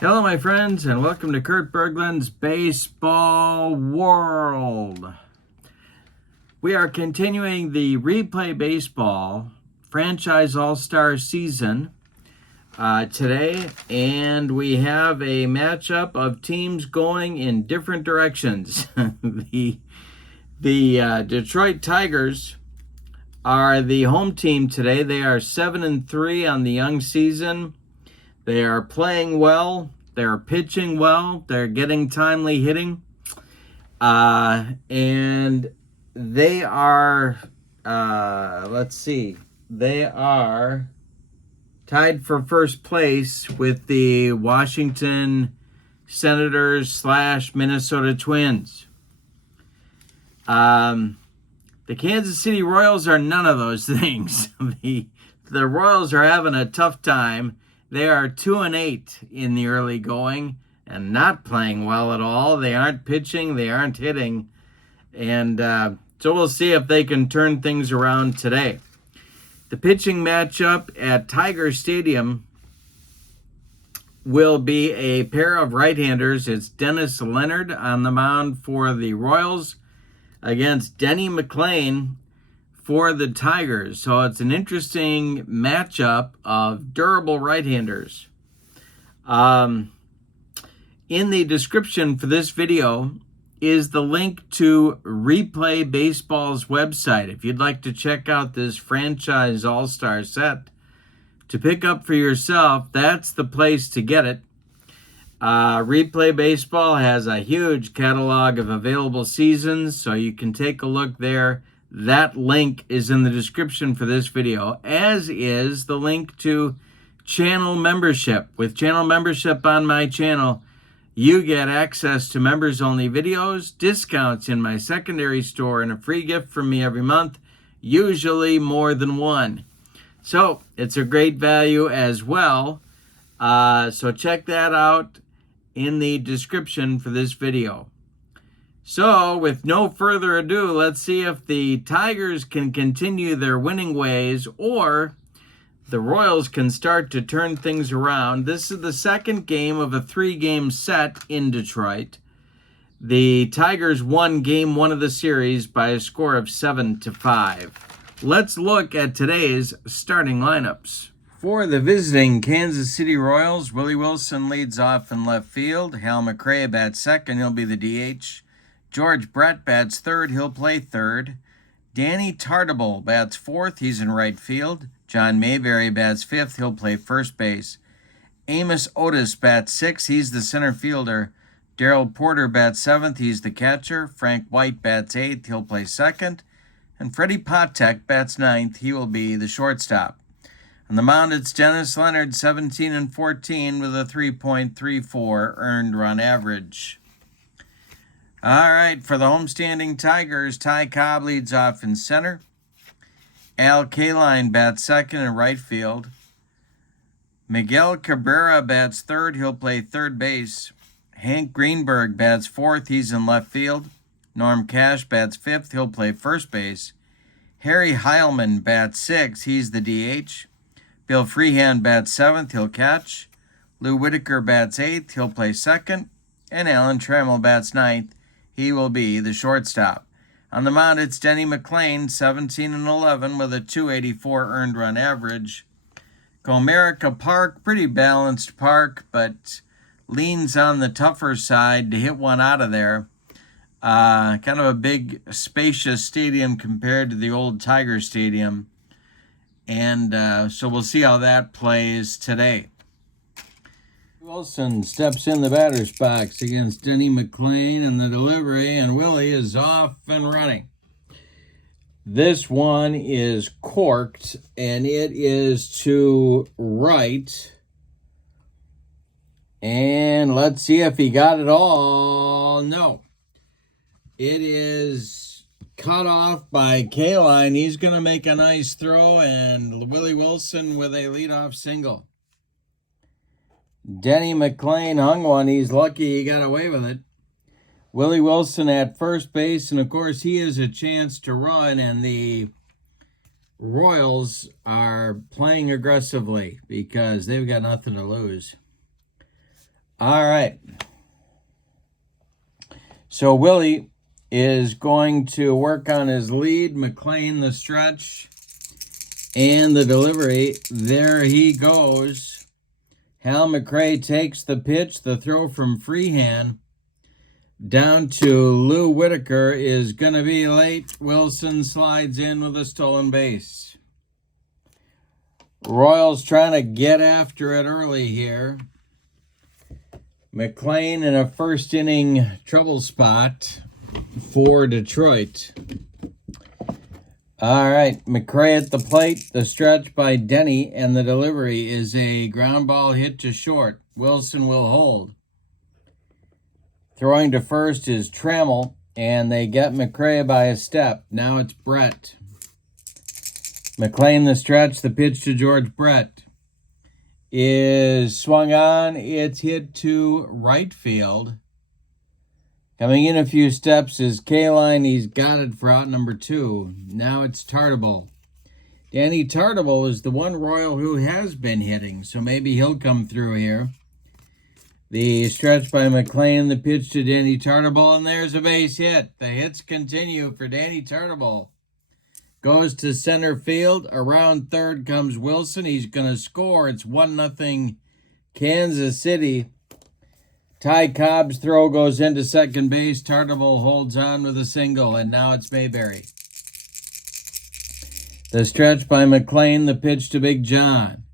Hello, my friends, and welcome to Kurt Berglund's Baseball World. We are continuing the Replay Baseball Franchise All-Star Season today, and we have a matchup of teams going in different directions. the Detroit Tigers are the home team today. They are 7-3 on the young season. They are playing well. They're pitching well. They're getting timely hitting. And they are, they are tied for first place with the Washington Senators / Minnesota Twins. The Kansas City Royals are none of those things. The Royals are having a tough time. They are 2-8 in the early going and not playing well at all. They aren't pitching. They aren't hitting. And so we'll see if they can turn things around today. The pitching matchup at Tiger Stadium will be a pair of right-handers. It's Dennis Leonard on the mound for the Royals against Denny McLain for the Tigers. So it's an interesting matchup of durable right-handers. In the description for this video is the link to Replay Baseball's website. If you'd like to check out this franchise all-star set to pick up for yourself, that's the place to get it. Replay Baseball has a huge catalog of available seasons, so you can take a look there. That link is in the description for this video, as is the link to channel membership. With channel membership on my channel, you get access to members-only videos, discounts in my secondary store, and a free gift from me every month, usually more than one. So it's a great value as well. So check that out in the description for this video. So, with no further ado, let's see if the Tigers can continue their winning ways or the Royals can start to turn things around. This is the second game of a 3-game set in Detroit. The Tigers won game 1 of the series by a score of 7-5. Let's look at today's starting lineups. For the visiting Kansas City Royals, Willie Wilson leads off in left field. Hal McRae bats second. He'll be the DH. George Brett bats third. He'll play third. Danny Tartabull bats fourth. He's in right field. John Mayberry bats fifth. He'll play first base. Amos Otis bats sixth. He's the center fielder. Darrell Porter bats seventh. He's the catcher. Frank White bats eighth. He'll play second. And Freddie Patek bats ninth. He will be the shortstop. On the mound, it's Dennis Leonard, 17-14 with a 3.34 earned run average. All right, for the homestanding Tigers, Ty Cobb leads off in center. Al Kaline bats second in right field. Miguel Cabrera bats third. He'll play third base. Hank Greenberg bats fourth. He's in left field. Norm Cash bats fifth. He'll play first base. Harry Heilman bats sixth. He's the DH. Bill Freehan bats seventh. He'll catch. Lou Whitaker bats eighth. He'll play second. And Alan Trammell bats ninth. He will be the shortstop. On the mound, it's Denny McLain, 17-11 with a 284 earned run average. Comerica Park, pretty balanced park, but leans on the tougher side to hit one out of there. Kind of a big, spacious stadium compared to the old Tiger Stadium. And so we'll see how that plays today. Wilson steps in the batter's box against Denny McLain and the delivery, and Willie is off and running. This one is corked, and it is to right. And let's see if he got it all. No. It is cut off by Kaline. He's going to make a nice throw, and Willie Wilson with a leadoff single. Denny McLain hung one. He's lucky he got away with it. Willie Wilson at first base, and of course he has a chance to run, and the Royals are playing aggressively because they've got nothing to lose. All right. So Willie is going to work on his lead. McLain the stretch and the delivery. There he goes. Hal McRae takes the pitch. The throw from Freehand down to Lou Whitaker is going to be late. Wilson slides in with a stolen base. Royals trying to get after it early here. McLain in a first inning trouble spot for Detroit. All right, McRae at the plate. The stretch by Denny, and the delivery is a ground ball hit to short. Wilson will hold. Throwing to first is Trammell, and they get McRae by a step. Now it's Brett. McLain the stretch. The pitch to George Brett is swung on. It's hit to right field. Coming in a few steps is Kaline. He's got it for out number 2. Now it's Tartabull. Danny Tartabull is the one Royal who has been hitting, so maybe he'll come through here. The stretch by McLain, the pitch to Danny Tartabull, and there's a base hit. The hits continue for Danny Tartabull. Goes to center field. Around third comes Wilson. He's going to score. It's 1-0 Kansas City. Ty Cobb's throw goes into second base. Tartabull holds on with a single, and now it's Mayberry. The stretch by McLain, the pitch to Big John.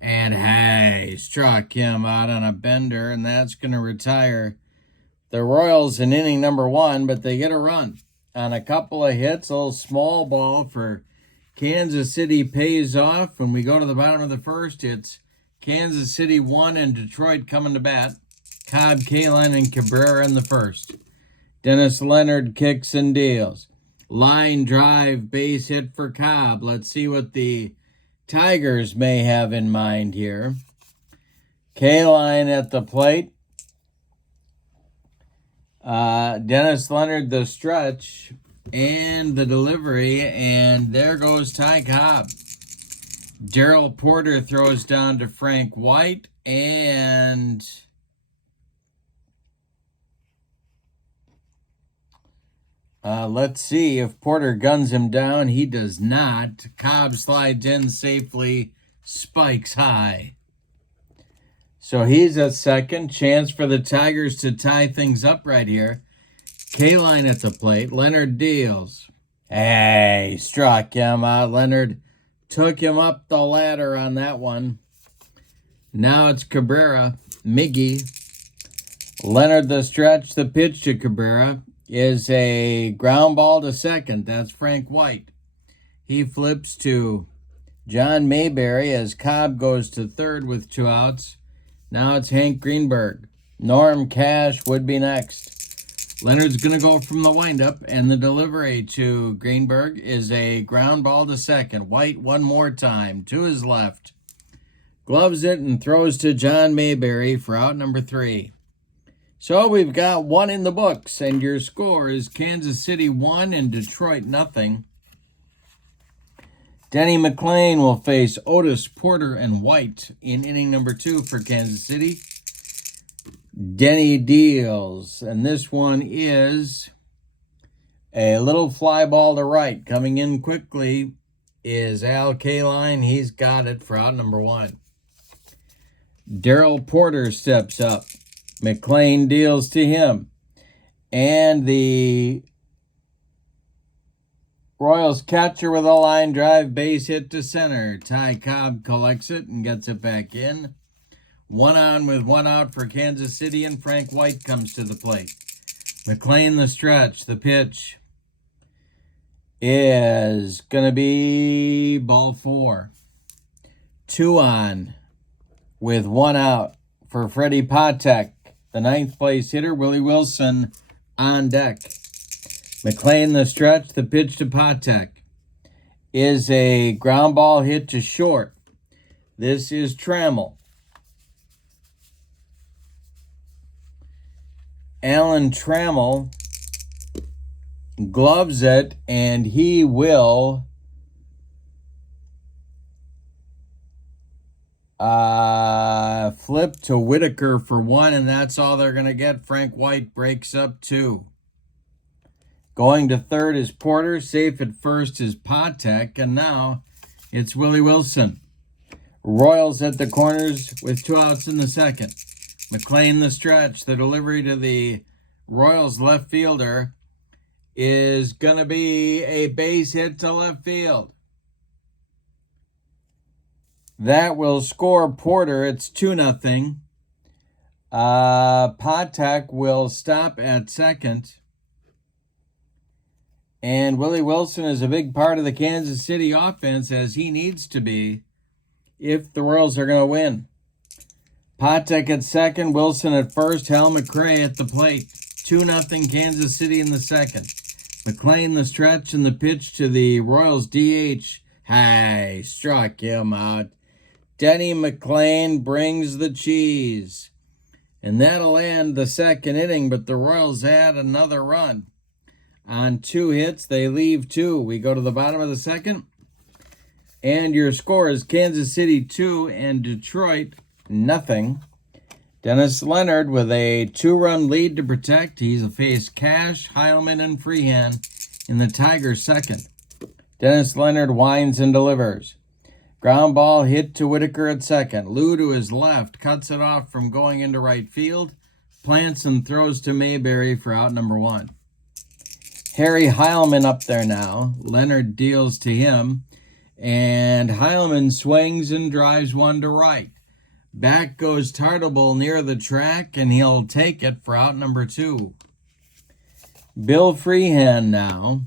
And hey, struck him out on a bender, and that's going to retire the Royals in inning number 1, but they get a run on a couple of hits. A little small ball for Kansas City pays off. When we go to the bottom of the first, it's Kansas City 1 and Detroit coming to bat. Cobb, Kaline, and Cabrera in the first. Dennis Leonard kicks and deals. Line drive, base hit for Cobb. Let's see what the Tigers may have in mind here. Kaline at the plate. Dennis Leonard the stretch and the delivery, and there goes Ty Cobb. Darrell Porter throws down to Frank White, and let's see if Porter guns him down. He does not. Cobb slides in safely, spikes high. So he's at second. Chance for the Tigers to tie things up right here. Kaline at the plate. Leonard deals. Hey, struck him out. Leonard took him up the ladder on that one. Now it's Cabrera. Miggy. Leonard the stretch. The pitch to Cabrera is a ground ball to second. That's Frank White. He flips to John Mayberry as Cobb goes to third with 2 outs. Now it's Hank Greenberg. Norm Cash would be next. Leonard's going to go from the windup, and the delivery to Greenberg is a ground ball to second. White one more time to his left. Gloves it and throws to John Mayberry for out number 3. So we've got 1 in the books, and your score is Kansas City 1 and Detroit 0. Denny McLain will face Otis, Porter, and White in inning number 2 for Kansas City. Denny deals, and this one is a little fly ball to right. Coming in quickly is Al Kaline. He's got it for out number 1. Darrell Porter steps up. McLain deals to him. And the Royals catcher with a line drive, base hit to center. Ty Cobb collects it and gets it back in. 1 on with 1 out for Kansas City, and Frank White comes to the plate. McLain the stretch. The pitch is going to be ball 4. 2 on with 1 out for Freddie Patek. The 9th place hitter, Willie Wilson, on deck. McLain the stretch. The pitch to Patek is a ground ball hit to short. This is Trammell. Alan Trammell gloves it, and he will Flip to Whitaker for 1, and that's all they're going to get. Frank White breaks up 2. Going to third is Porter. Safe at first is Patek, and now it's Willie Wilson. Royals at the corners with 2 outs in the second. McLain the stretch. The delivery to the Royals left fielder is going to be a base hit to left field. That will score Porter. It's 2-0. Patek will stop at second. And Willie Wilson is a big part of the Kansas City offense, as he needs to be if the Royals are going to win. Patek at second, Wilson at first, Hal McRae at the plate. 2-0 Kansas City in the second. McLain the stretch and the pitch to the Royals DH. Hey, struck him out. Denny McLain brings the cheese. And that'll end the second inning, but the Royals had another run. On 2 hits, they leave 2. We go to the bottom of the second. And your score is Kansas City 2 and Detroit 0. Dennis Leonard with a 2-run lead to protect. He's faced Cash, Heilman, and Freehan in the Tigers' second. Dennis Leonard winds and delivers. Ground ball hit to Whitaker at second. Lou to his left cuts it off from going into right field. Plants and throws to Mayberry for out number 1. Harry Heilman up there now. Leonard deals to him. And Heilman swings and drives 1 to right. Back goes Tartable near the track, and he'll take it for out number 2. Bill Freehan now.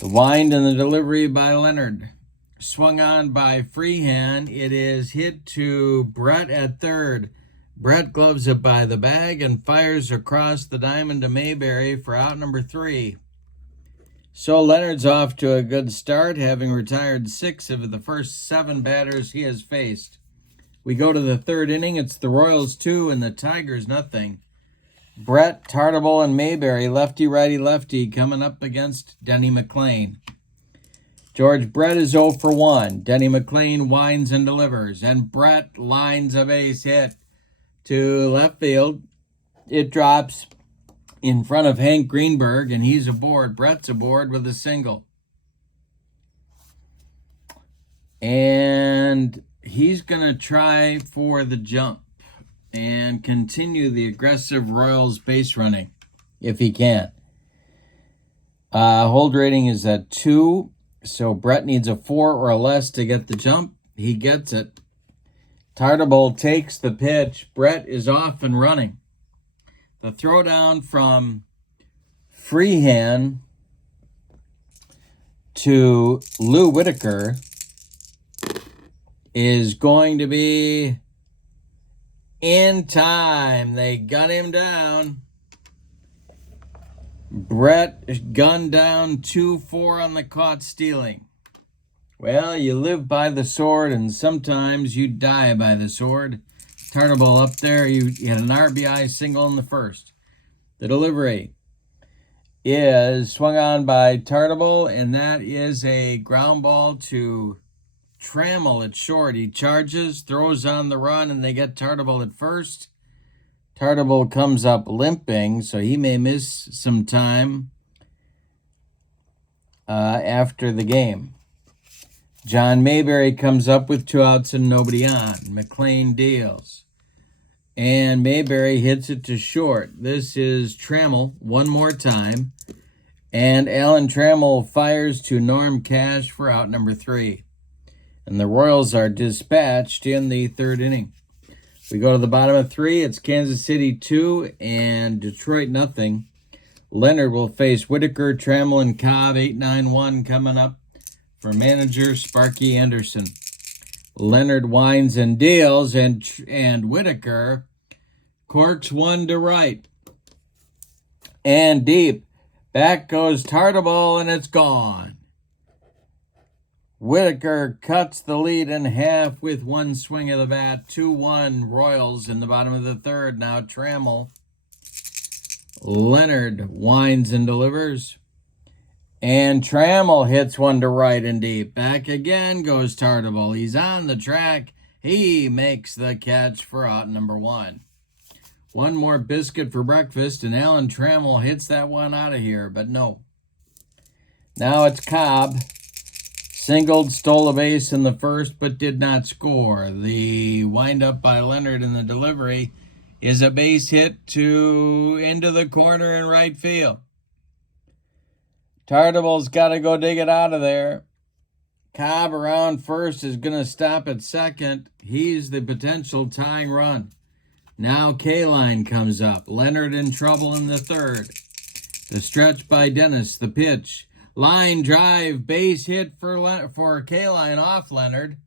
The wind and the delivery by Leonard. Swung on by Freehan. It is hit to Brett at third. Brett gloves it by the bag and fires across the diamond to Mayberry for out number 3. So Leonard's off to a good start, having retired 6 of the first 7 batters he has faced. We go to the third inning. It's the Royals 2 and the Tigers 0. Brett, Tartable, and Mayberry, lefty, righty, lefty, coming up against Denny McLain. George Brett is 0 for 1. Denny McLain winds and delivers, and Brett lines a base hit to left field. It drops in front of Hank Greenberg, and he's aboard. Brett's aboard with a single. And he's going to try for the jump and continue the aggressive Royals base running if he can. Hold rating is at 2. So Brett needs a 4 or less to get the jump. He gets it. Tartable takes the pitch. Brett is off and running. The throwdown from Freehan to Lou Whitaker is going to be in time. They got him down. Brett gunned down 2-4 on the caught stealing. Well, you live by the sword, and sometimes you die by the sword. Tartable up there, you had an RBI single in the first. The delivery is swung on by Tartable, and that is a ground ball to Trammell at short. He charges, throws on the run, and they get Tartable at first. Tartable comes up limping, so he may miss some time after the game. John Mayberry comes up with 2 outs and nobody on. McLain deals. And Mayberry hits it to short. This is Trammell one more time. And Alan Trammell fires to Norm Cash for out number 3. And the Royals are dispatched in the third inning. We go to the bottom of 3. It's Kansas City 2 and Detroit 0. Leonard will face Whitaker, Trammell, and Cobb. 8-9-1 coming up for manager Sparky Anderson. Leonard winds and deals, and Whitaker corks 1 to right. And deep. Back goes Tartable, and it's gone. Whitaker cuts the lead in half with 1 swing of the bat. 2-1 Royals in the bottom of the third. Now Trammell. Leonard winds and delivers. And Trammell hits one to right and deep. Back again goes Tartable. He's on the track. He makes the catch for out number 1. One more biscuit for breakfast, and Alan Trammell hits that one out of here, but no. Now it's Cobb. Singled, stole a base in the first, but did not score. The windup by Leonard in the delivery is a base hit into the corner in right field. Tartable's got to go dig it out of there. Cobb around first is going to stop at second. He's the potential tying run. Now K-line comes up. Leonard in trouble in the third. The stretch by Dennis, the pitch. Line drive, base hit for K-line off Leonard.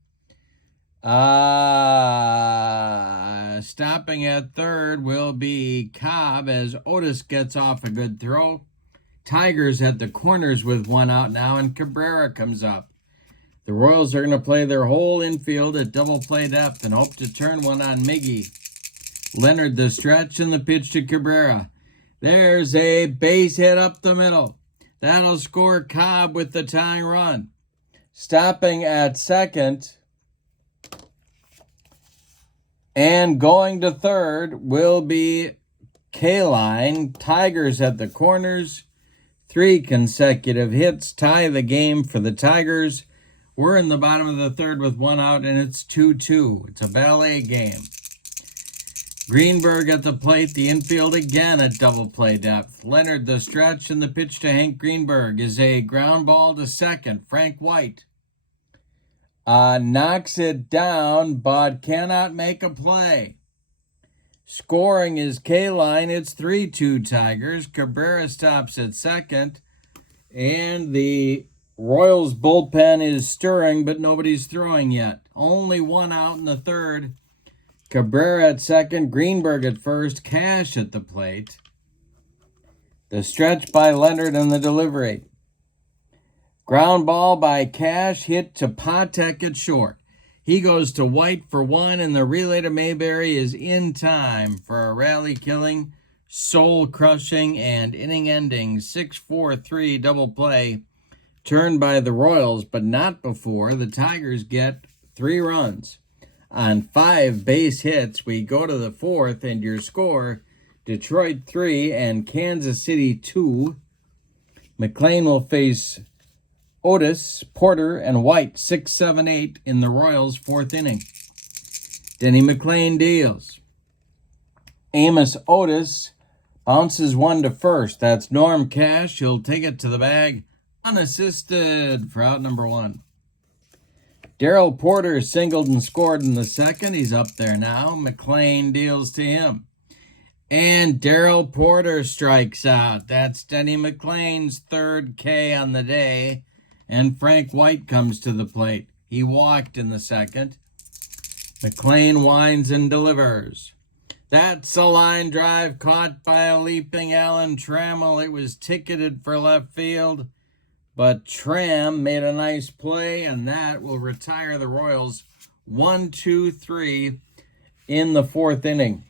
Stopping at third will be Cobb as Otis gets off a good throw. Tigers at the corners with one out now, and Cabrera comes up. The Royals are going to play their whole infield at double play depth and hope to turn one on Miggy. Leonard the stretch and the pitch to Cabrera. There's a base hit up the middle. That'll score Cobb with the tying run. Stopping at second and going to third will be K-line. Tigers at the corners. 3 consecutive hits tie the game for the Tigers. We're in the bottom of the third with one out, and it's 2-2. It's a ballet game. Greenberg at the plate, the infield again at double play depth. Leonard the stretch, and the pitch to Hank Greenberg is a ground ball to second. Frank White knocks it down, but cannot make a play. Scoring is K-line. It's 3-2 Tigers. Cabrera stops at second, and the Royals bullpen is stirring, but nobody's throwing yet. Only one out in the third. Cabrera at second, Greenberg at first, Cash at the plate. The stretch by Leonard and the delivery. Ground ball by Cash, hit to Patek at short. He goes to White for one, and the relay to Mayberry is in time for a rally-killing, soul-crushing, and inning-ending 6-4-3 double play turned by the Royals, but not before the Tigers get 3 runs. On 5 base hits, we go to the 4th, and your score, Detroit 3 and Kansas City 2. McLain will face Otis, Porter, and White 6, 7, 8 in the Royals' 4th inning. Denny McLain deals. Amos Otis bounces one to first. That's Norm Cash. He'll take it to the bag unassisted for out number 1. Darrell Porter singled and scored in the second. He's up there now. McLain deals to him. And Darrell Porter strikes out. That's Denny McLain's 3rd K on the day. And Frank White comes to the plate. He walked in the second. McLain winds and delivers. That's a line drive caught by a leaping Alan Trammell. It was ticketed for left field, but Tram made a nice play, and that will retire the Royals 1-2-3 in the 4th inning.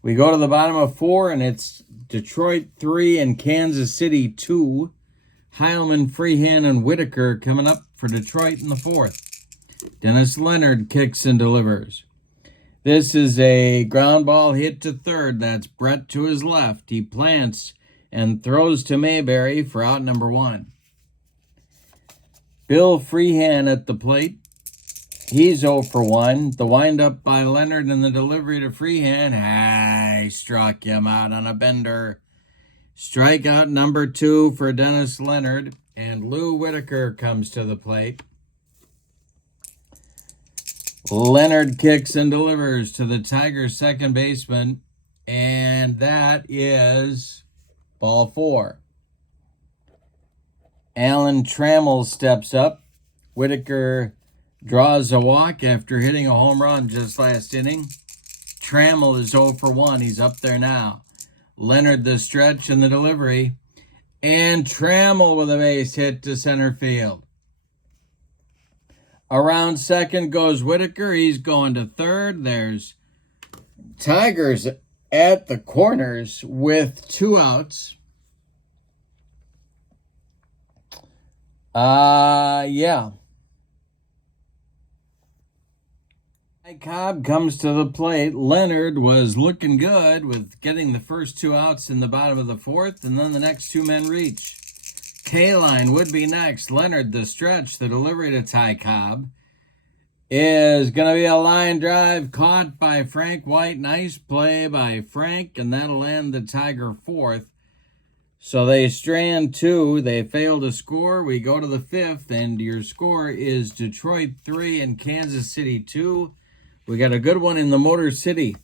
We go to the bottom of 4, and it's Detroit 3 and Kansas City 2. Heilman, Freehan, and Whitaker coming up for Detroit in the 4th. Dennis Leonard kicks and delivers. This is a ground ball hit to third. That's Brett to his left. He plants and throws to Mayberry for out number 1. Bill Freehan at the plate. He's 0 for 1. The windup by Leonard and the delivery to Freehan. He struck him out on a bender. Strikeout number 2 for Dennis Leonard. And Lou Whitaker comes to the plate. Leonard kicks and delivers to the Tigers' second baseman. And that is ball 4. Alan Trammell steps up. Whitaker draws a walk after hitting a home run just last inning. Trammell is 0 for 1. He's up there now. Leonard the stretch and the delivery. And Trammell with a base hit to center field. Around second goes Whitaker. He's going to third. There's Tigers at the corners with 2 outs. Yeah. Cobb comes to the plate. Leonard was looking good with getting the first 2 outs in the bottom of the 4th, and then the next 2 men reach. K-line would be next. Leonard, the stretch, the delivery to Ty Cobb is going to be a line drive caught by Frank White. Nice play by Frank, and that'll end the Tiger 4th. So they strand 2. They fail to score. We go to the 5th, and your score is Detroit 3 and Kansas City 2. We got a good one in the Motor City.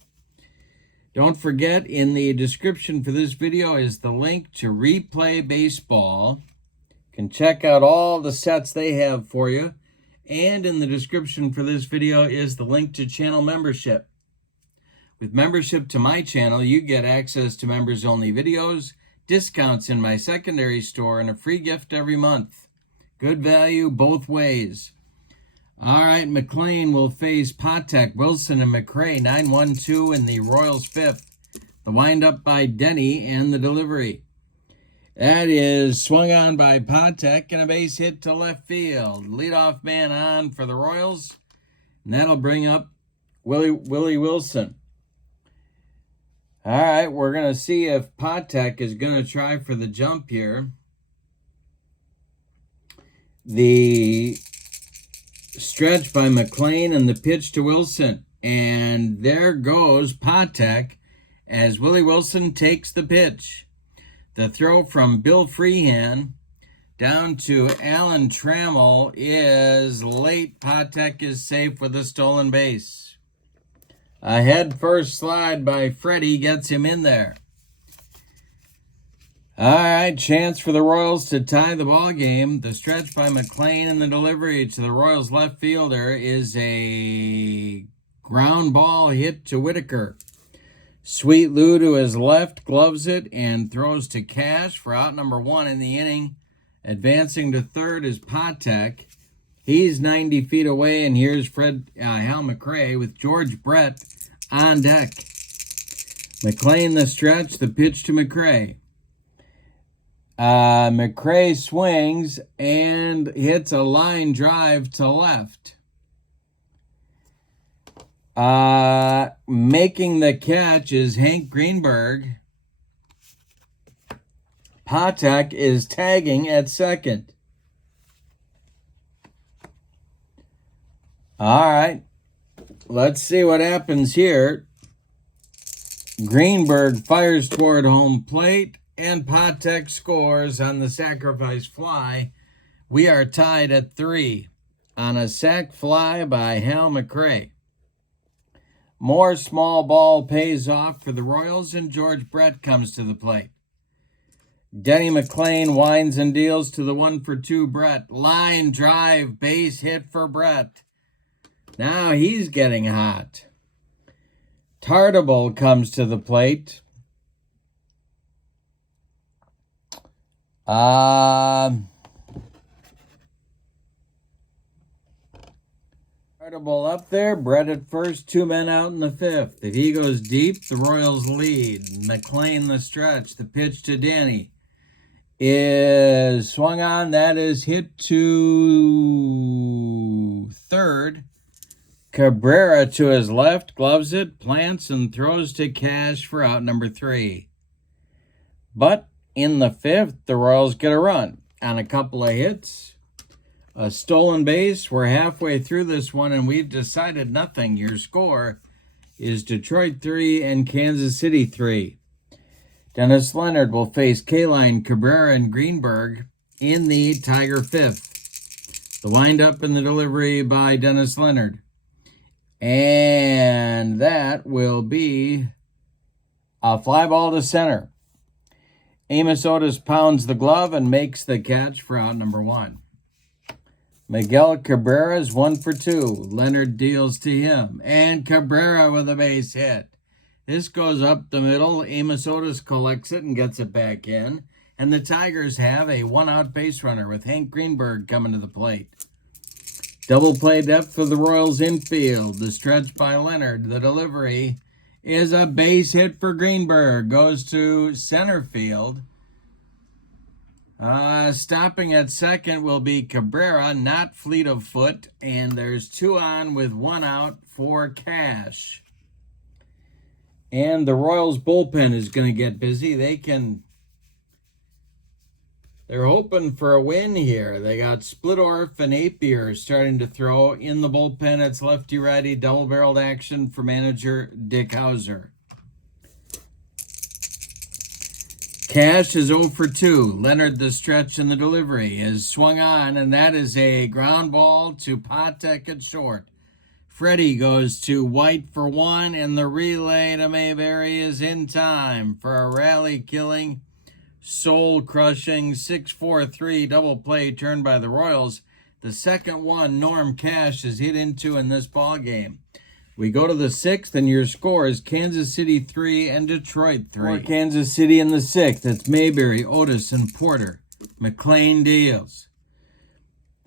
Don't forget, in the description for this video is the link to Replay Baseball. You can check out all the sets they have for you. And in the description for this video is the link to channel membership. With membership to my channel, you get access to members-only videos, discounts in my secondary store, and a free gift every month. Good value both ways. All right, McLain will face Patek, Wilson, and McRae, 9-1-2 in the Royals 5th. The windup by Denny and the delivery. That is swung on by Patek and a base hit to left field. Leadoff man on for the Royals, and that'll bring up Willie Wilson. All right, we're going to see if Patek is going to try for the jump here. The stretch by McLain and the pitch to Wilson. And there goes Patek as Willie Wilson takes the pitch. The throw from Bill Freehan down to Alan Trammell is late. Patek is safe with a stolen base. A head first slide by Freddie gets him in there. All right, chance for the Royals to tie the ball game. The stretch by McLain and the delivery to the Royals left fielder is a ground ball hit to Whitaker. Sweet Lou to his left gloves it and throws to Cash for out number 1 in the inning. Advancing to third is Patek. He's 90 feet away, and here's Hal McRae with George Brett on deck. McLain the stretch, the pitch to McRae. McRae swings and hits a line drive to left. Making the catch is Hank Greenberg. Patek is tagging at second. All right, let's see what happens here. Greenberg fires toward home plate, and Patek scores on the sacrifice fly. We are tied at 3 on a sac fly by Hal McRae. More small ball pays off for the Royals, and George Brett comes to the plate. Denny McLain winds and deals to the 1-for-2 Brett. Line drive, base hit for Brett. Now he's getting hot. Tartable comes to the plate. Tartable up there. Brett at first, 2 men out in the 5th. If he goes deep, the Royals lead. McLain the stretch. The pitch to Denny is swung on. That is hit to third. Cabrera to his left, gloves it, plants, and throws to Cash for out number 3. But in the 5th, the Royals get a run on a couple of hits. A stolen base. We're halfway through this one, and we've decided nothing. Your score is Detroit 3 and Kansas City 3. Dennis Leonard will face K-line, Cabrera, and Greenberg in the Tiger 5th. The windup and the delivery by Dennis Leonard. And that will be a fly ball to center. Amos Otis pounds the glove and makes the catch for out number 1. Miguel Cabrera is 1-for-2. Leonard deals to him. And Cabrera with a base hit. This goes up the middle. Amos Otis collects it and gets it back in. And the Tigers have a 1-out base runner with Hank Greenberg coming to the plate. Double play depth for the Royals infield. The stretch by Leonard. The delivery is a base hit for Greenberg. Goes to center field. Stopping at second will be Cabrera, not Fleet of Foot. And there's 2 on with 1 out for Cash. And the Royals bullpen is going to get busy. They're hoping for a win here. They got Splittorff and Apier starting to throw. In the bullpen, it's lefty-righty double-barreled action for manager Dick Hauser. Cash is 0 for 2. Leonard, the stretch and the delivery, is swung on, and that is a ground ball to Patek at short. Freddie goes to White for 1, and the relay to Mayberry is in time for a rally-killing, soul-crushing 6-4-3 double play turned by the Royals. The second one Norm Cash is hit into in this ball game. We go to the 6th, and your scores, Kansas City 3 and Detroit 3. For Kansas City in the 6th, it's Mayberry, Otis, and Porter. McLain deals.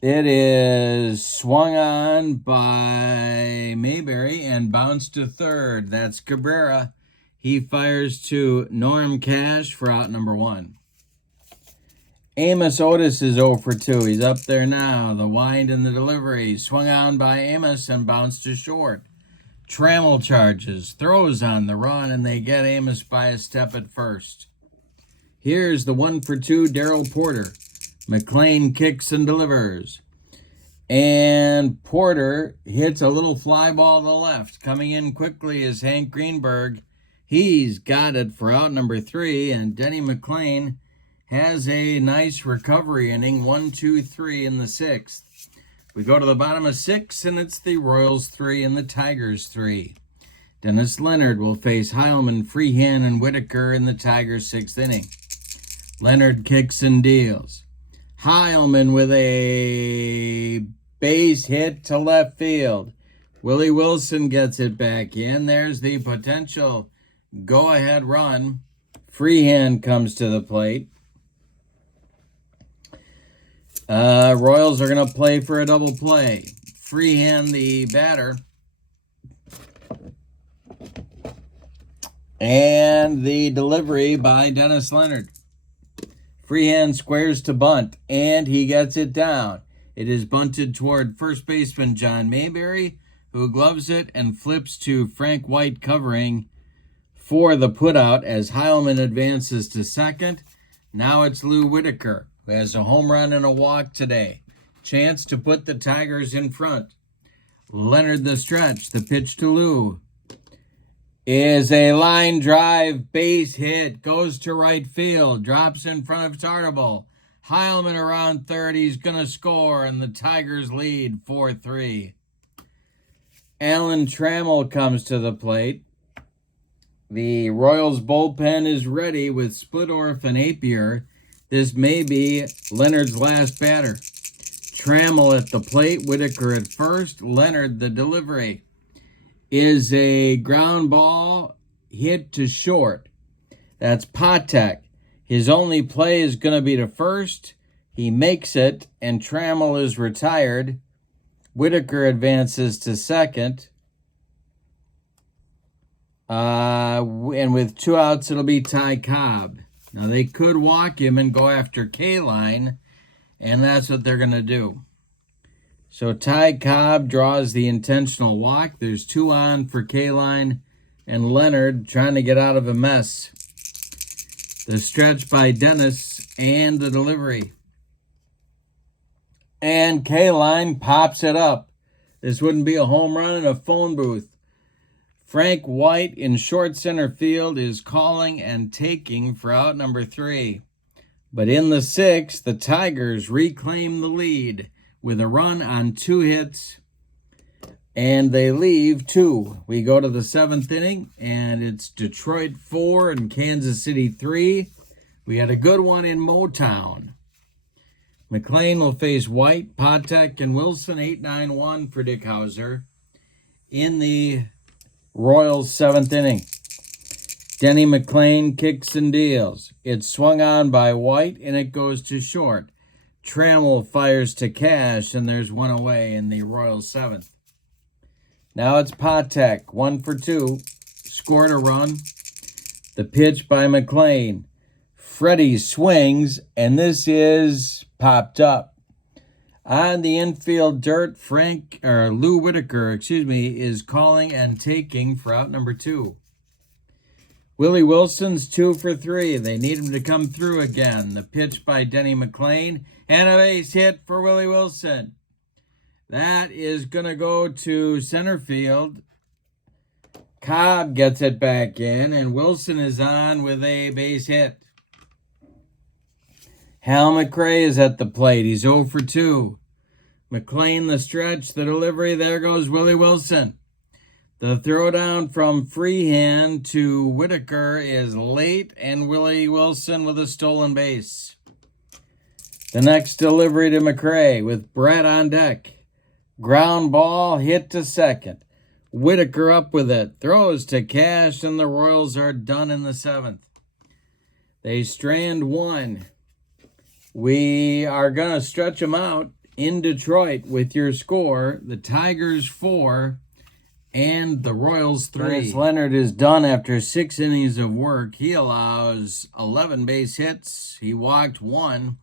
It is swung on by Mayberry and bounced to third. That's Cabrera. He fires to Norm Cash for out number 1. Amos Otis is 0 for 2. He's up there now. The wind and the delivery. Swung on by Amos and bounced to short. Trammell charges, throws on the run, and they get Amos by a step at first. Here's the 1 for 2, Darryl Porter. McLain kicks and delivers. And Porter hits a little fly ball to the left. Coming in quickly is Hank Greenberg. He's got it for out number 3, and Denny McLain has a nice recovery inning, 1-2-3 in the 6th. We go to the bottom of 6, and it's the Royals 3 and the Tigers 3. Dennis Leonard will face Heilman, Freehan, and Whitaker in the Tigers' 6th inning. Leonard kicks and deals. Heilman with a base hit to left field. Willie Wilson gets it back in. There's the potential go-ahead run. Freehan comes to the plate. Royals are going to play for a double play. Freehan, the batter. And the delivery by Dennis Leonard. Freehan squares to bunt, and he gets it down. It is bunted toward first baseman John Mayberry, who gloves it and flips to Frank White covering for the putout as Heilman advances to second. Now it's Lou Whitaker, who has a home run and a walk today. Chance to put the Tigers in front. Leonard the stretch. The pitch to Lou is a line drive, base hit, goes to right field, drops in front of Tartable. Heilman around third. He's going to score, and the Tigers lead 4-3. Alan Trammell comes to the plate. The Royals bullpen is ready with Splittorff and Apier. This may be Leonard's last batter. Trammell at the plate, Whitaker at first. Leonard, the delivery, is a ground ball hit to short. That's Patek. His only play is going to be to first. He makes it, and Trammell is retired. Whitaker advances to second. And with 2 outs, it'll be Ty Cobb. Now, they could walk him and go after K-Line, and that's what they're going to do. So Ty Cobb draws the intentional walk. There's 2 on for K-Line, and Leonard trying to get out of a mess. The stretch by Dennis and the delivery. And K-Line pops it up. This wouldn't be a home run in a phone booth. Frank White in short center field is calling and taking for out number 3. But in the 6th, the Tigers reclaim the lead with a run on 2 hits, and they leave 2. We go to the 7th inning, and it's Detroit 4 and Kansas City 3. We had a good one in Motown. McLain will face White, Patek, and Wilson, 8-9-1 for Dick Hauser. In the Royals' 7th inning, Denny McLain kicks and deals. It's swung on by White, and it goes to short. Trammell fires to Cash, and there's 1 away in the Royals' 7th. Now it's Patek, 1 for 2, scored a run. The pitch by McLain. Freddie swings, and this is popped up. On the infield dirt, Lou Whitaker, is calling and taking for out number 2. Willie Wilson's 2 for 3. They need him to come through again. The pitch by Denny McLain, and a base hit for Willie Wilson. That is going to go to center field. Cobb gets it back in, and Wilson is on with a base hit. Hal McRae is at the plate. He's 0 for 2. McLain the stretch, the delivery. There goes Willie Wilson. The throwdown from Freehand to Whitaker is late, and Willie Wilson with a stolen base. The next delivery to McRae with Brett on deck. Ground ball hit to second. Whitaker up with it. Throws to Cash, and the Royals are done in the 7th. They strand 1. We are going to stretch them out in Detroit with your score. The Tigers 4 and the Royals 3. Leonard is done after 6 innings of work. He allows 11 base hits. He walked 1.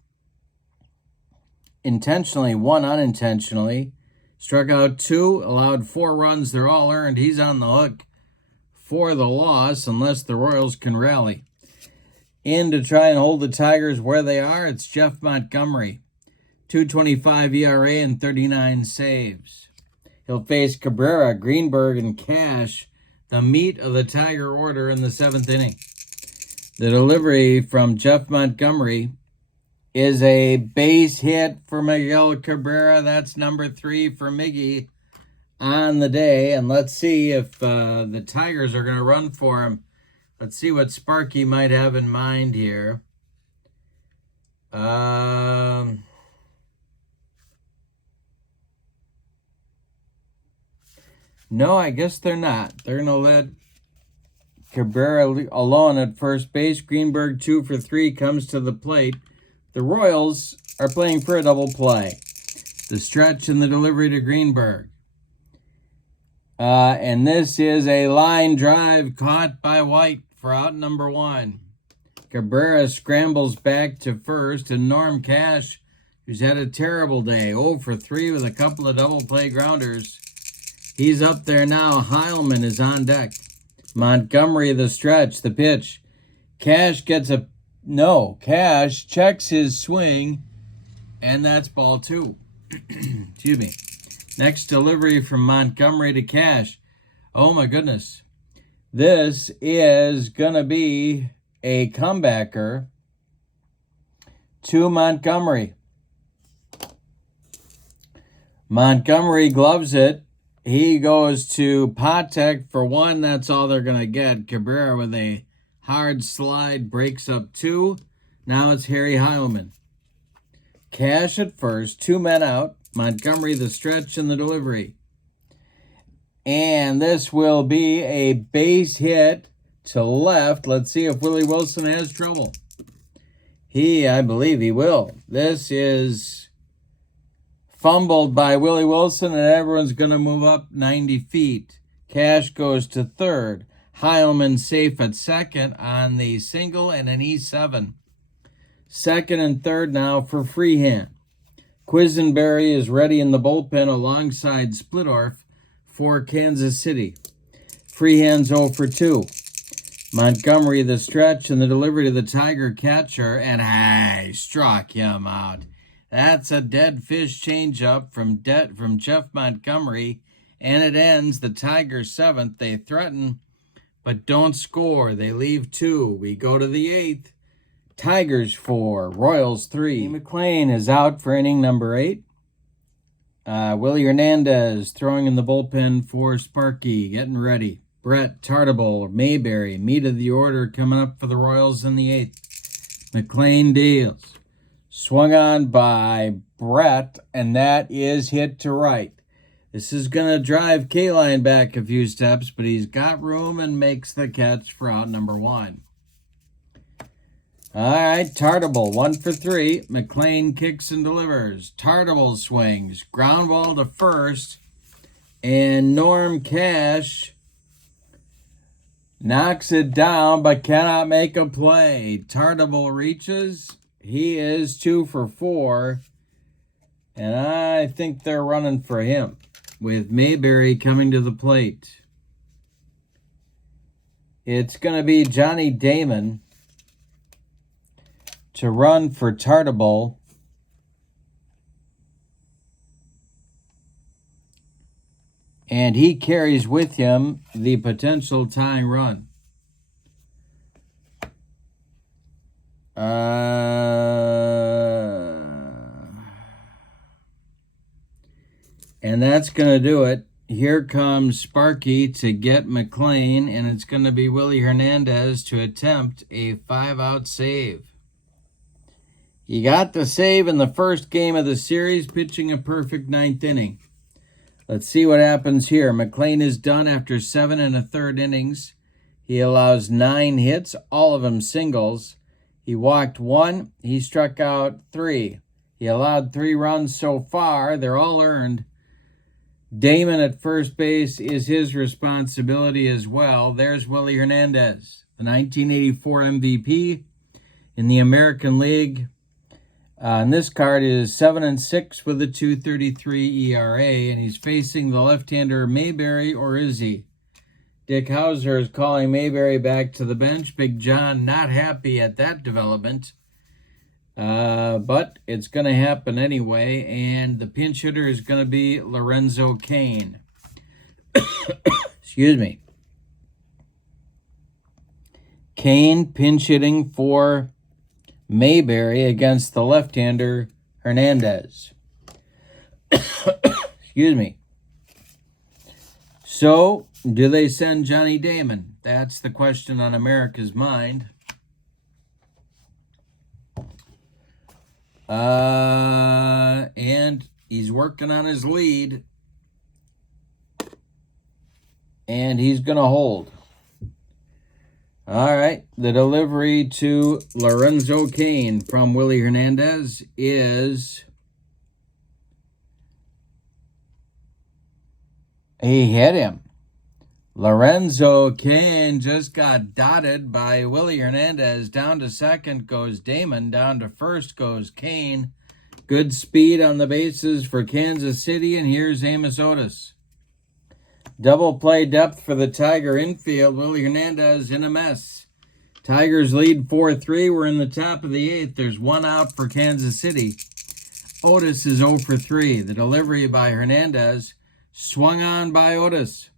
Intentionally, 1 unintentionally. Struck out 2, allowed 4 runs. They're all earned. He's on the hook for the loss unless the Royals can rally. In to try and hold the Tigers where they are, it's Jeff Montgomery. 2.25 ERA and 39 saves. He'll face Cabrera, Greenberg, and Cash, the meat of the Tiger order in the 7th inning. The delivery from Jeff Montgomery is a base hit for Miguel Cabrera. That's number 3 for Miggy on the day. And let's see if the Tigers are going to run for him. Let's see what Sparky might have in mind here. No, I guess they're not. They're going to let Cabrera alone at first base. Greenberg 2 for 3 comes to the plate. The Royals are playing for a double play. The stretch and the delivery to Greenberg. And this is a line drive caught by White for out number 1. Cabrera scrambles back to first, and Norm Cash, who's had a terrible day, 0 for 3 with a couple of double play grounders. He's up there now. Heilman is on deck. Montgomery the stretch, the pitch. Cash gets a... No, Cash checks his swing, and that's ball 2. Excuse me. Next delivery from Montgomery to Cash. Oh, my goodness. This is going to be a comebacker to Montgomery. Montgomery gloves it. He goes to Patek for 1. That's all they're going to get. Cabrera with a hard slide breaks up 2. Now it's Harry Heilman. Cash at first. 2 men out. Montgomery the stretch and the delivery. And this will be a base hit to left. Let's see if Willie Wilson has trouble. I believe he will. This is fumbled by Willie Wilson, and everyone's going to move up 90 feet. Cash goes to third. Heilman safe at second on the single and an E7. Second and third now for Freehand. Quisenberry is ready in the bullpen alongside Splittorf for Kansas City. Freehand's 0 for 2. Montgomery the stretch and the delivery to the Tiger catcher, and struck him out. That's a dead fish changeup from Jeff Montgomery, and it ends the Tigers' 7th. They threaten, but don't score. They leave 2. We go to the 8th. Tigers 4, Royals 3. McLain is out for inning number 8. Willie Hernandez throwing in the bullpen for Sparky, getting ready. Brett, Tartable, Mayberry, meat of the order coming up for the Royals in the 8th. McLain deals. Swung on by Brett, and that is hit to right. This is going to drive K-Line back a few steps, but he's got room and makes the catch for out number 1. All right, Tartable, 1 for 3. McLain kicks and delivers. Tartable swings. Ground ball to first. And Norm Cash Knocks it down, but cannot make a play. Tartable reaches. He is 2 for 4. And I think they're running for him, with Mayberry coming to the plate. It's going to be Johnny Damon to run for Tartable. And he carries with him the potential tying run. And that's going to do it. Here comes Sparky to get McLain, and it's going to be Willie Hernandez to attempt a 5-out save. He got the save in the first game of the series, pitching a perfect 9th inning. Let's see what happens here. McLain is done after 7 1/3 innings. He allows 9 hits, all of them singles. He walked 1. He struck out 3. He allowed 3 runs so far. They're all earned. Damon at first base is his responsibility as well. There's Willie Hernandez, the 1984 MVP in the American League. And this card is 7-6 with a 2.33 ERA, and he's facing the left-hander Mayberry, or is he? Dick Hauser is calling Mayberry back to the bench. Big John not happy at that development. But it's going to happen anyway, and the pinch hitter is going to be Lorenzo Cain. Excuse me. Cain pinch hitting for Mayberry against the left-hander Hernandez. Excuse me. So, do they send Johnny Damon? That's the question on America's mind. And he's working on his lead. And he's going to hold. All right. The delivery to Lorenzo Cain from Willie Hernandez is... He hit him. Lorenzo Cain just got dotted by Willie Hernandez. Down to second goes Damon. Down to first goes Cain. Good speed on the bases for Kansas City. And here's Amos Otis. Double play depth for the Tiger infield. Willie Hernandez in a mess. Tigers lead 4-3. We're in the top of the 8th. There's 1 out for Kansas City. Otis is 0 for 3. The delivery by Hernandez. Swung on by Otis.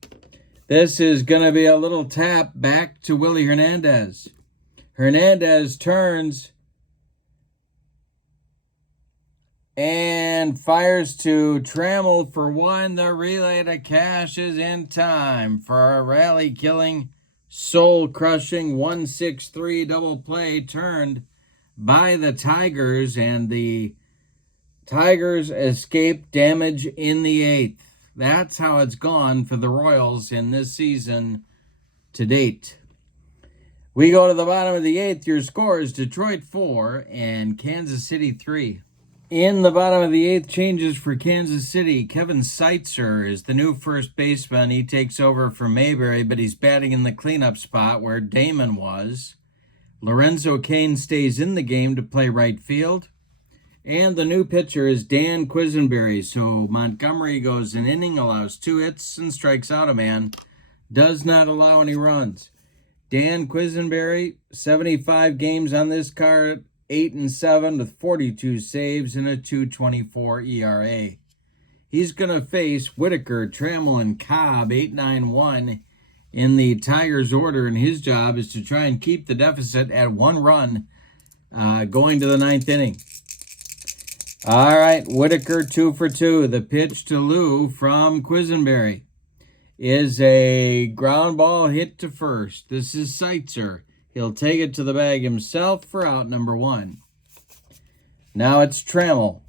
This is going to be a little tap back to Willie Hernandez. Hernandez turns and fires to Trammell for 1. The relay to Cash is in time for a rally-killing, soul-crushing 1-6-3 double play turned by the Tigers, and the Tigers escape damage in the 8th. That's how it's gone for the Royals in this season to date. We go to the bottom of the 8th. Your scores, Detroit 4 and Kansas City 3. In the bottom of the 8th, changes for Kansas City. Kevin Seitzer is the new first baseman. He takes over for Mayberry, but he's batting in the cleanup spot where Damon was. Lorenzo Cain stays in the game to play right field. And the new pitcher is Dan Quisenberry. So Montgomery goes an inning, allows 2 hits, and strikes out a man. Does not allow any runs. Dan Quisenberry, 75 games on this card, 8-7 with 42 saves and a 2.24 ERA. He's going to face Whitaker, Trammell, and Cobb, 8-9-1 in the Tigers' order, and his job is to try and keep the deficit at 1 run going to the 9th inning. All right, Whitaker 2 for 2. The pitch to Lou from Quisenberry is a ground ball hit to first. This is Seitzer. He'll take it to the bag himself for out number 1. Now it's Trammell.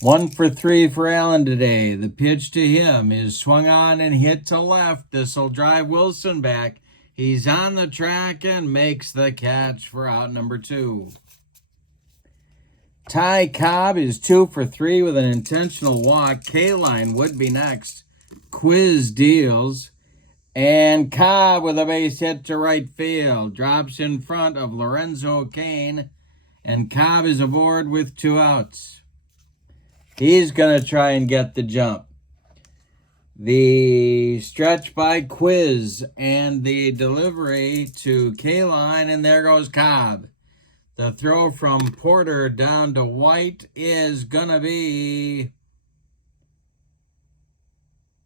1 for 3 for Allen today. The pitch to him is swung on and hit to left. This will drive Wilson back. He's on the track and makes the catch for out number 2. Ty Cobb is 2 for 3 with an intentional walk. K-Line would be next. Quiz deals And Cobb with a base hit to right field. Drops in front of Lorenzo Cain. And Cobb is aboard with 2 outs. He's going to try and get the jump. The stretch by Quiz and the delivery to Kaline, and there goes Cobb. The throw from Porter down to White is going to be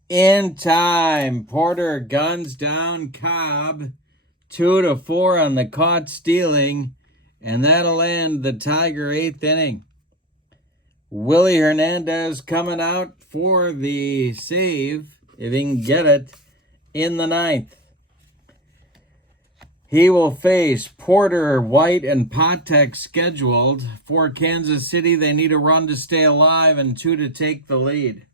in time. Porter guns down Cobb. 2-4 on the caught stealing, and that'll end the Tiger 8th inning. Willie Hernandez coming out for the save, if he can get it, in the 9th. He will face Porter, White, and Patek scheduled. For Kansas City, they need a run to stay alive and 2 to take the lead.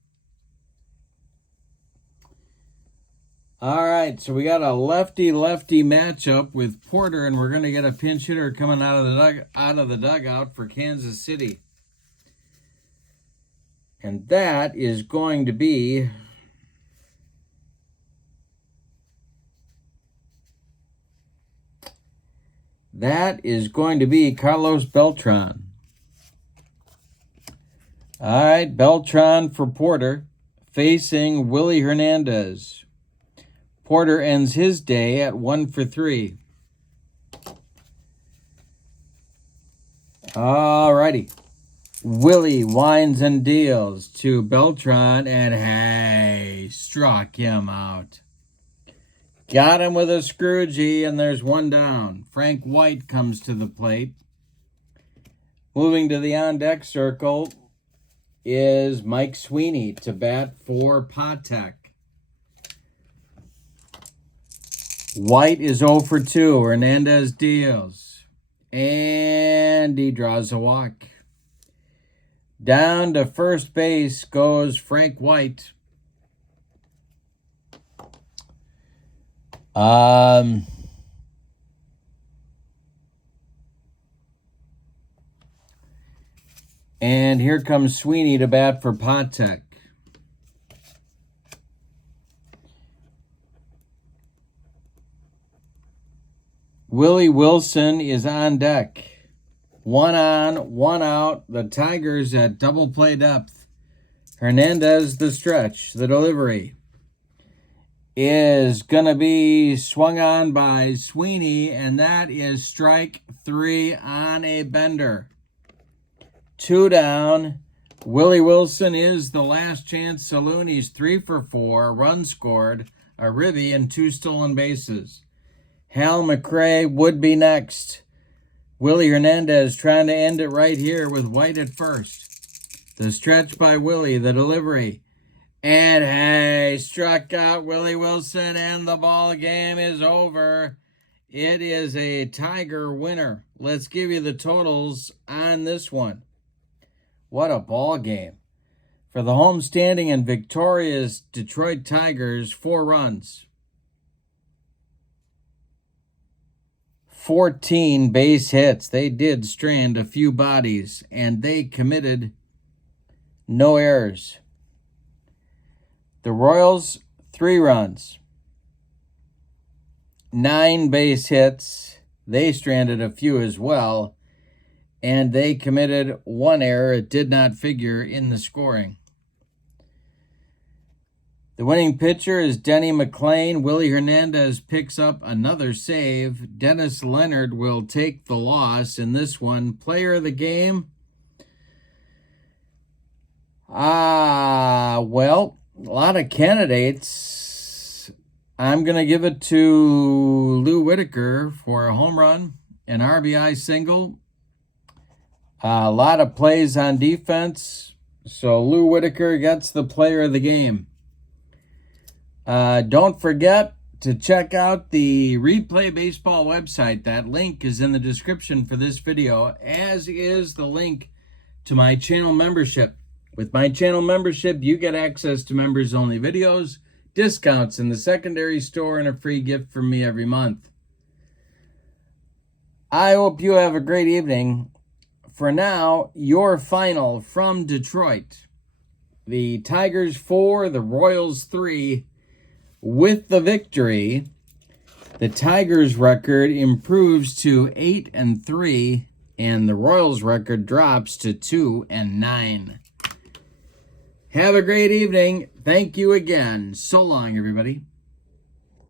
All right, so we got a lefty-lefty matchup with Porter, and we're going to get a pinch hitter coming out of the dugout for Kansas City. And that is going to be Carlos Beltran. All right, Beltran for Porter, facing Willie Hernandez. Porter ends his day at 1 for 3. All righty. Willie winds and deals to Beltran, and hey, struck him out. Got him with a Scroogey, and there's 1 down. Frank White comes to the plate. Moving to the on-deck circle is Mike Sweeney to bat for Patek. White is 0 for 2. Hernandez deals, and he draws a walk. Down to first base goes Frank White. And here comes Sweeney to bat for Patek. Willie Wilson is on deck. 1 on, 1 out. The Tigers at double play depth. Hernandez, the stretch, the delivery is going to be swung on by Sweeney, and that is strike 3 on a bender. 2 down. Willie Wilson is the last chance saloon. He's 3 for 4, run scored, a ribby, and 2 stolen bases. Hal McRae would be next. Willie Hernandez trying to end it right here with White at first. The stretch by Willie, the delivery. And hey, struck out Willie Wilson, and the ball game is over. It is a Tiger winner. Let's give you the totals on this one. What a ball game. For the homestanding and victorious Detroit Tigers, 4 runs. 14 base hits. They did strand a few bodies, and they committed no errors. The Royals, 3 runs. 9 base hits. They stranded a few as well, and they committed 1 error. It did not figure in the scoring. The winning pitcher is Denny McLain. Willie Hernandez picks up another save. Dennis Leonard will take the loss in this one. Player of the game? Well, a lot of candidates. I'm going to give it to Lou Whitaker for a home run, an RBI single. A lot of plays on defense. So Lou Whitaker gets the player of the game. Don't forget to check out the Replay Baseball website. That link is in the description for this video, as is the link to my channel membership. With my channel membership, you get access to members-only videos, discounts in the secondary store, and a free gift from me every month. I hope you have a great evening. For now, your final from Detroit. The Tigers 4, the Royals 3. with the victory, the Tigers' record improves to 8-3, and the Royals' record drops to 2-9. Have a great evening. Thank you again. So long, everybody.